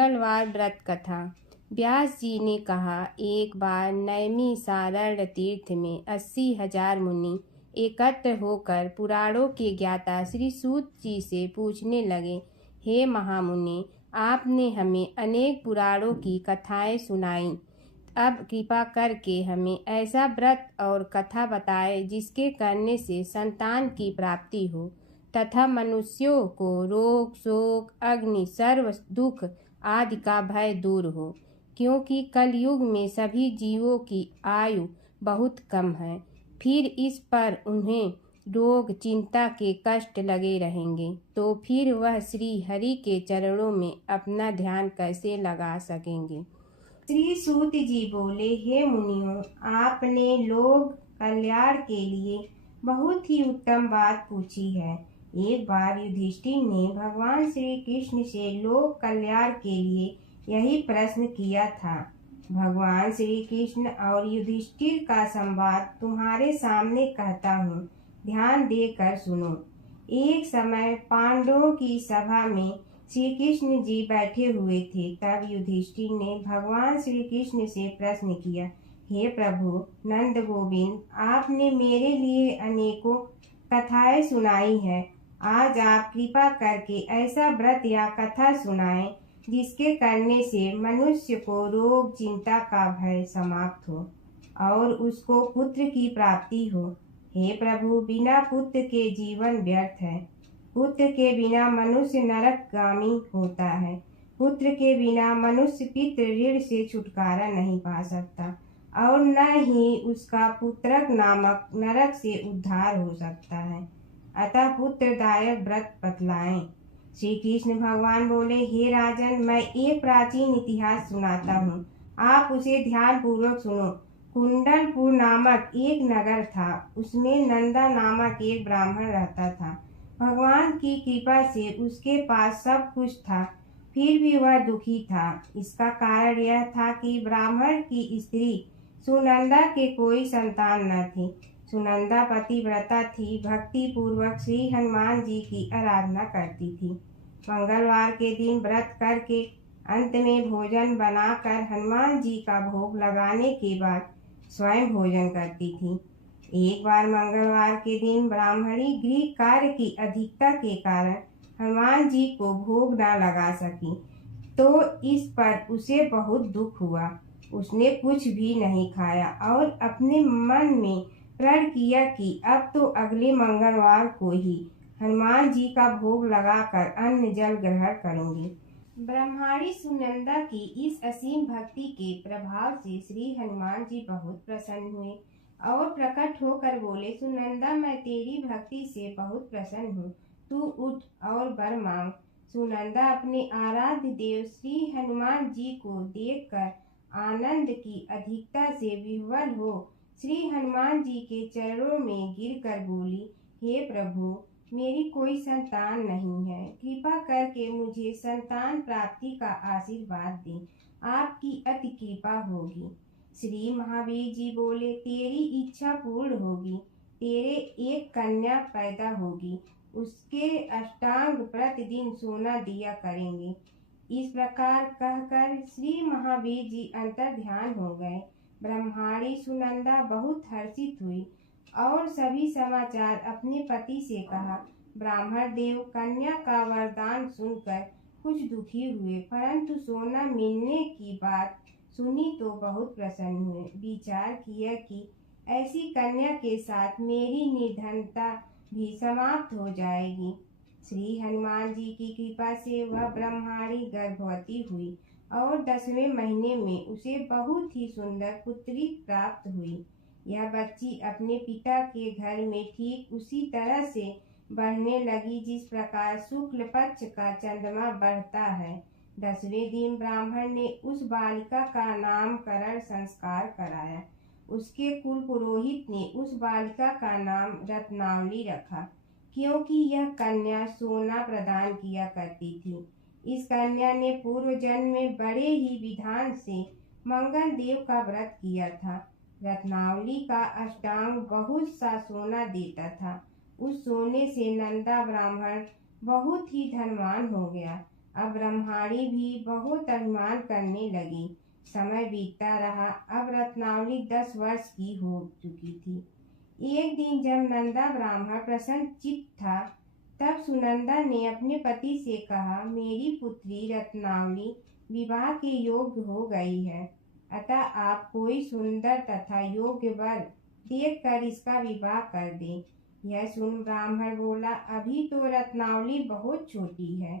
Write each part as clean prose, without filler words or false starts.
मंगलवार व्रत कथा। व्यास जी ने कहा, एक बार नैमिषारण्य तीर्थ में 80,000 मुनि एकत्र होकर पुराणों के ज्ञाता श्री सूत जी से पूछने लगे, हे महामुनि, आपने हमें अनेक पुराणों की कथाएं सुनाई। अब कृपा करके हमें ऐसा व्रत और कथा बताए जिसके करने से संतान की प्राप्ति हो तथा मनुष्यों को रोग, शोक, अग्नि, सर्व दुख आदि का भय दूर हो, क्योंकि कलयुग में सभी जीवों की आयु बहुत कम है। फिर इस पर उन्हें रोग, चिंता के कष्ट लगे रहेंगे, तो फिर वह श्री हरि के चरणों में अपना ध्यान कैसे लगा सकेंगे। श्री सूत जी बोले, हे मुनियों, आपने लोक कल्याण के लिए बहुत ही उत्तम बात पूछी है। एक बार युधिष्ठिर ने भगवान श्री कृष्ण से लोक कल्याण के लिए यही प्रश्न किया था। भगवान श्री कृष्ण और युधिष्ठिर का संवाद तुम्हारे सामने कहता हूँ, ध्यान देकर सुनो। एक समय पांडवों की सभा में श्री कृष्ण जी बैठे हुए थे। तब युधिष्ठिर ने भगवान श्री कृष्ण से प्रश्न किया, हे प्रभु नंद गोविंद, आपने मेरे लिए अनेकों कथाएं सुनाई है। आज आप कृपा करके ऐसा व्रत या कथा सुनाएं जिसके करने से मनुष्य को रोग, चिंता का भय समाप्त हो और उसको पुत्र की प्राप्ति हो। हे प्रभु, बिना पुत्र के जीवन व्यर्थ है। पुत्र के बिना मनुष्य नरकगामी होता है। पुत्र के बिना मनुष्य पितृ ऋण से छुटकारा नहीं पा सकता और न ही उसका पुत्रक नामक नरक से उद्धार हो सकता है। अतः पुत्रदायक व्रत बतलाएं। श्री कृष्ण भगवान बोले, हे राजन, मैं एक प्राचीन इतिहास सुनाता हूँ, आप उसे ध्यान पूर्वक सुनो। कुंडलपुर नामक एक नगर था। उसमें नंदा नामक एक ब्राह्मण रहता था। भगवान की कृपा से उसके पास सब कुछ था, फिर भी वह दुखी था। इसका कारण यह था कि ब्राह्मण की स्त्री सुनंदा के कोई संतान न थी। सुनंदा पतिव्रता थी, भक्ति पूर्वक श्री हनुमान जी की आराधना करती थी। मंगलवार के दिन व्रत करके अंत में भोजन बनाकर हनुमान जी का भोग लगाने के बाद स्वयं भोजन करती थी। एक बार मंगलवार के दिन ब्राह्मणी गृह कार्य की अधिकता के कारण हनुमान जी को भोग न लगा सकी, तो इस पर उसे बहुत दुख हुआ। उसने कुछ भी नहीं खाया और अपने मन में प्रण किया कि अब तो अगले मंगलवार को ही हनुमान जी का भोग लगाकर अन्न जल ग्रहण करूंगी। ब्रह्माणी सुनंदा की इस असीम भक्ति के प्रभाव से श्री हनुमान जी बहुत प्रसन्न हुए और प्रकट होकर बोले, सुनंदा, मैं तेरी भक्ति से बहुत प्रसन्न हूँ, तू उठ और वर मांग। सुनंदा अपने आराध्य देव श्री हनुमान जी को देखकर आनंद की अधिकता से विह्वल हो श्री हनुमान जी के चरणों में गिरकर बोली, हे प्रभु, मेरी कोई संतान नहीं है, कृपा करके मुझे संतान प्राप्ति का आशीर्वाद दें, आपकी अति कृपा होगी। श्री महावीर जी बोले, तेरी इच्छा पूर्ण होगी, तेरे एक कन्या पैदा होगी, उसके अष्टांग प्रतिदिन सोना दिया करेंगे। इस प्रकार कहकर श्री महावीर जी अंतर ध्यान हो गए। ब्रह्माणी सुनंदा बहुत हर्षित हुई और सभी समाचार अपने पति से कहा। ब्राह्मण देव कन्या का वरदान सुनकर कुछ दुखी हुए, परंतु सोना मिलने की बात सुनी तो बहुत प्रसन्न हुए। विचार किया कि ऐसी कन्या के साथ मेरी निर्धनता भी समाप्त हो जाएगी। श्री हनुमान जी की कृपा से वह ब्रह्माणी गर्भवती हुई और 10वें महीने में उसे बहुत ही सुंदर पुत्री प्राप्त हुई। यह बच्ची अपने पिता के घर में ठीक उसी तरह से बढ़ने लगी जिस प्रकार शुक्ल पक्ष का चंद्रमा बढ़ता है। 10वें दिन ब्राह्मण ने उस बालिका का नामकरण संस्कार कराया। उसके कुल पुरोहित ने उस बालिका का नाम रत्नावली रखा, क्योंकि यह कन्या सोना प्रदान किया करती थी। इस कन्या ने पूर्व जन्म में बड़े ही विधान से मंगल देव का व्रत किया था। रत्नावली का अष्टांग बहुत सा सोना देता था। उस सोने से नंदा ब्राह्मण बहुत ही धनवान हो गया। अब ब्रह्माणी भी बहुत अभिमान करने लगी। समय बीतता रहा। अब रत्नावली 10 वर्ष की हो चुकी थी। एक दिन जब नंदा ब्राह्मण प्रसन्न चित्त था, तब सुनंदा ने अपने पति से कहा, मेरी पुत्री रत्नावली विवाह के योग्य हो गई है, अतः आप कोई सुंदर तथा योग्य वर देखकर इसका विवाह कर दें। यह सुन ब्राह्मण बोला, अभी तो रत्नावली बहुत छोटी है।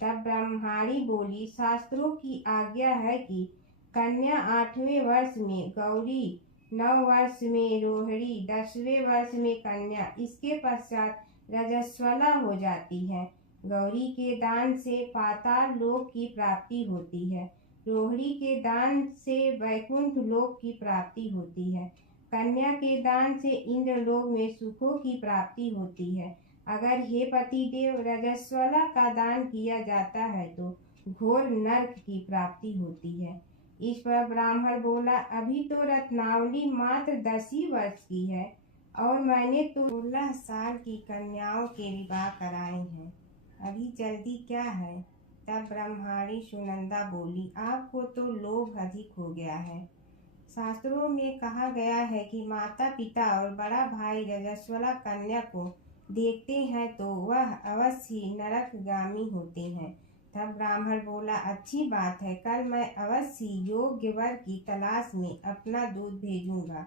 तब ब्रह्माणी बोली, शास्त्रों की आज्ञा है कि कन्या 8वें वर्ष में गौरी, 9 वर्ष में रोहिणी, 10वें वर्ष में कन्या, इसके पश्चात रजस्वला हो जाती है। गौरी के दान से पाताल लोक की प्राप्ति होती है, रोहिणी के दान से वैकुंठ लोक की प्राप्ति होती है, कन्या के दान से इंद्रलोक में सुखों की प्राप्ति होती है। अगर हे पतिदेव रजस्वला का दान किया जाता है तो घोर नरक की प्राप्ति होती है। इस पर ब्राह्मण बोला, अभी तो रत्नावली मात्र 10 ही वर्ष की है और मैंने तो 16 साल की कन्याओं के विवाह कराए हैं, अभी जल्दी क्या है। तब ब्रह्माणी सुनंदा बोली, आपको तो लोभ अधिक हो गया है। शास्त्रों में कहा गया है कि माता पिता और बड़ा भाई रजस्वला कन्या को देखते हैं तो वह अवश्य ही नरकगामी होते हैं। तब ब्राह्मण बोला, अच्छी बात है, कल मैं अवश्य योग्य वर की तलाश में अपना दूत भेजूंगा।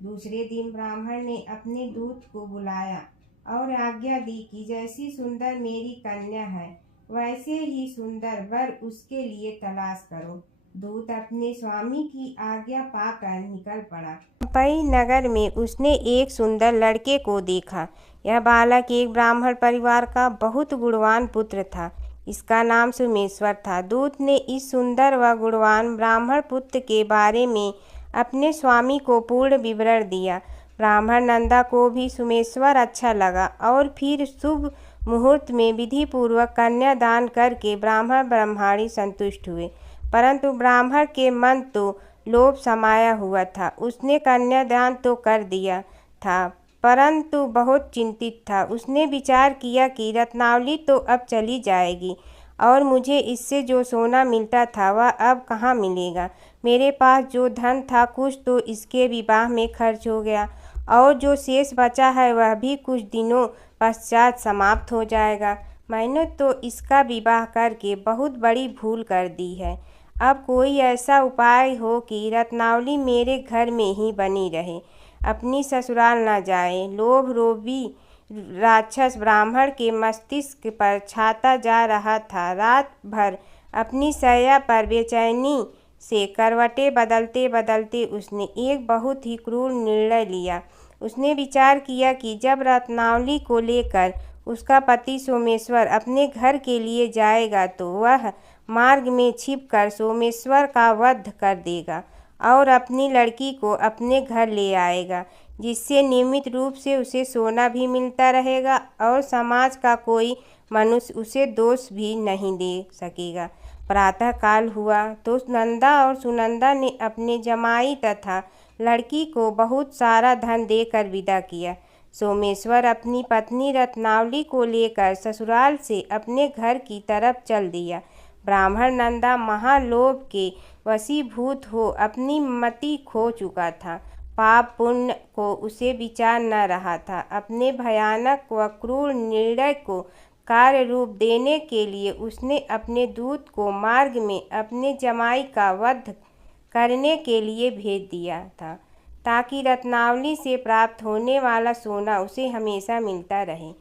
दूसरे दिन ब्राह्मण ने अपने दूत को बुलाया और आज्ञा दी कि जैसी सुंदर मेरी कन्या है वैसे ही सुंदर वर उसके लिए तलाश करो। दूत अपने स्वामी की आज्ञा पाकर निकल पड़ा। चंपई नगर में उसने एक सुंदर लड़के को देखा। यह बालक एक ब्राह्मण परिवार का बहुत गुणवान पुत्र था। इसका नाम सोमेश्वर था। दूत ने इस सुंदर व गुणवान ब्राह्मण पुत्र के बारे में अपने स्वामी को पूर्ण विवरण दिया। ब्राह्मण नंदा को भी सोमेश्वर अच्छा लगा और फिर शुभ मुहूर्त में विधि पूर्वक कन्यादान करके ब्राह्मणी संतुष्ट हुए। परंतु ब्राह्मण के मन तो लोभ समाया हुआ था। उसने कन्यादान तो कर दिया था परंतु बहुत चिंतित था। उसने विचार किया कि रत्नावली तो अब चली जाएगी और मुझे इससे जो सोना मिलता था वह अब कहाँ मिलेगा। मेरे पास जो धन था कुछ तो इसके विवाह में खर्च हो गया और जो शेष बचा है वह भी कुछ दिनों पश्चात समाप्त हो जाएगा। मैंने तो इसका विवाह करके बहुत बड़ी भूल कर दी है। अब कोई ऐसा उपाय हो कि रत्नावली मेरे घर में ही बनी रहे, अपनी ससुराल न जाए। लोभ लोभी राक्षस ब्राह्मण के मस्तिष्क पर छाता जा रहा था। रात भर अपनी शैया पर बेचैनी से करवटें बदलते बदलते उसने एक बहुत ही क्रूर निर्णय लिया। उसने विचार किया कि जब रत्नावली को लेकर उसका पति सोमेश्वर अपने घर के लिए जाएगा तो वह मार्ग में छिपकर सोमेश्वर का वध कर देगा और अपनी लड़की को अपने घर ले आएगा, जिससे नियमित रूप से उसे सोना भी मिलता रहेगा और समाज का कोई मनुष्य उसे दोष भी नहीं दे सकेगा। प्रातः काल हुआ तो नंदा और सुनंदा ने अपने जमाई तथा लड़की को बहुत सारा धन देकर विदा किया। सोमेश्वर अपनी पत्नी रत्नावली को लेकर ससुराल से अपने घर की तरफ चल दिया। ब्राह्मण नंदा महालोभ के वशीभूत हो अपनी मति खो चुका था। पाप पुण्य को उसे विचार न रहा था। अपने भयानक व क्रूर निर्णय को कार्य रूप देने के लिए उसने अपने दूत को मार्ग में अपने जमाई का वध करने के लिए भेज दिया था, ताकि रत्नावली से प्राप्त होने वाला सोना उसे हमेशा मिलता रहे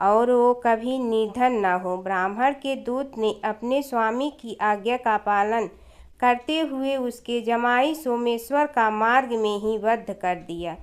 और वो कभी निर्धन न हो। ब्राह्मण के दूत ने अपने स्वामी की आज्ञा का पालन करते हुए उसके जमाई सोमेश्वर का मार्ग में ही वध कर दिया।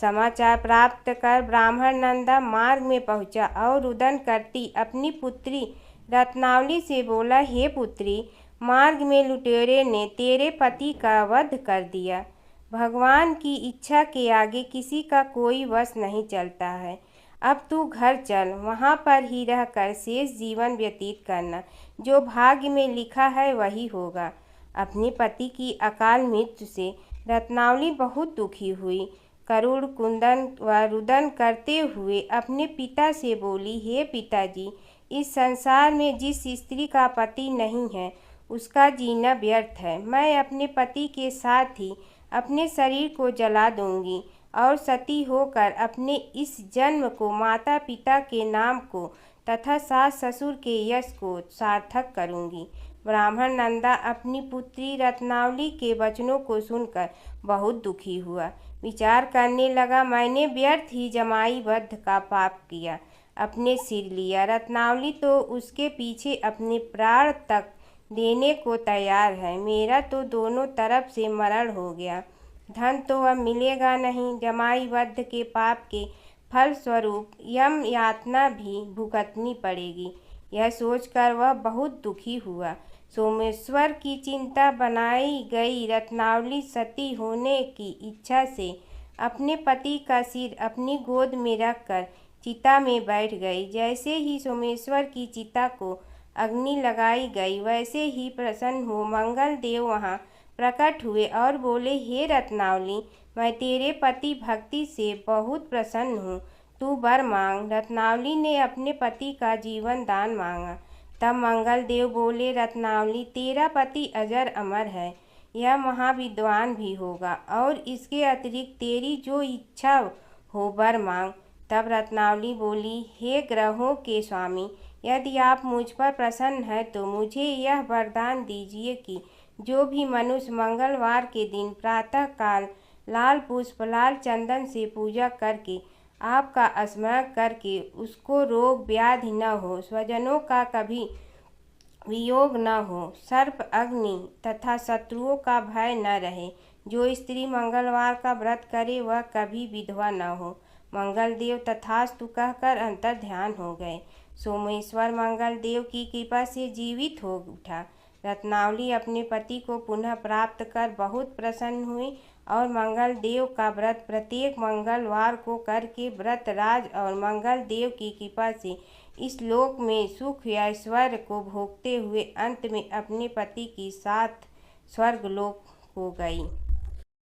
समाचार प्राप्त कर ब्राह्मण नंदा मार्ग में पहुंचा और रुदन करती अपनी पुत्री रत्नावली से बोला, हे पुत्री, मार्ग में लुटेरे ने तेरे पति का वध कर दिया। भगवान की इच्छा के आगे किसी का कोई वश नहीं चलता है। अब तू घर चल, वहाँ पर ही रहकर शेष जीवन व्यतीत करना। जो भाग्य में लिखा है वही होगा। अपने पति की अकाल मृत्यु से रत्नावली बहुत दुखी हुई। करुण कुंदन व रुदन करते हुए अपने पिता से बोली, हे पिताजी, इस संसार में जिस स्त्री का पति नहीं है उसका जीना व्यर्थ है। मैं अपने पति के साथ ही अपने शरीर को जला दूंगी और सती होकर अपने इस जन्म को, माता पिता के नाम को तथा सास ससुर के यश को सार्थक करूंगी। ब्राह्मण नंदा अपनी पुत्री रत्नावली के वचनों को सुनकर बहुत दुखी हुआ। विचार करने लगा, मैंने व्यर्थ ही जमाई वध का पाप किया, अपने सिर लिया। रत्नावली तो उसके पीछे अपने प्राण तक देने को तैयार है। मेरा तो दोनों तरफ से मरण हो गया। धन तो अब मिलेगा नहीं। जमाई वध के पाप के फल स्वरूप यम यातना भी भुगतनी पड़ेगी। यह सोचकर वह बहुत दुखी हुआ। सोमेश्वर की चिंता बनाई गई रत्नावली सती होने की इच्छा से अपने पति का सिर अपनी गोद में रखकर चिता में बैठ गई। जैसे ही सोमेश्वर की चिता को अग्नि लगाई गई, वैसे ही प्रसन्न हो मंगल देव वहाँ प्रकट हुए और बोले, हे रत्नावली, मैं तेरे पति भक्ति से बहुत प्रसन्न हूँ, तू वर मांग। रत्नावली ने अपने पति का जीवन दान मांगा। तब मंगल देव बोले, रत्नावली, तेरा पति अजर अमर है, यह महाविद्वान भी होगा और इसके अतिरिक्त तेरी जो इच्छा हो वर मांग। तब रत्नावली बोली, हे ग्रहों के स्वामी, यदि आप मुझ पर प्रसन्न हैं तो मुझे यह वरदान दीजिए कि जो भी मनुष्य मंगलवार के दिन प्रातः काल लाल पुष्प, लाल चंदन से पूजा करके आपका स्मरण करके उसको रोग व्याधि न हो, स्वजनों का कभी वियोग न हो, सर्प अग्नि तथा शत्रुओं का भय न रहे। जो स्त्री मंगलवार का व्रत करे वह कभी विधवा न हो। मंगल देव तथास्तु कहकर अंतर ध्यान हो गए। सोमेश्वर मंगल देव की कृपा से जीवित हो उठा। रत्नावली अपने पति को पुनः प्राप्त कर बहुत प्रसन्न हुई और मंगल देव का व्रत प्रत्येक मंगलवार को करके व्रत राज और मंगल देव की कृपा से इस लोक में सुख या ऐश्वर्य को भोगते हुए अंत में अपने पति के साथ स्वर्गलोक हो गई।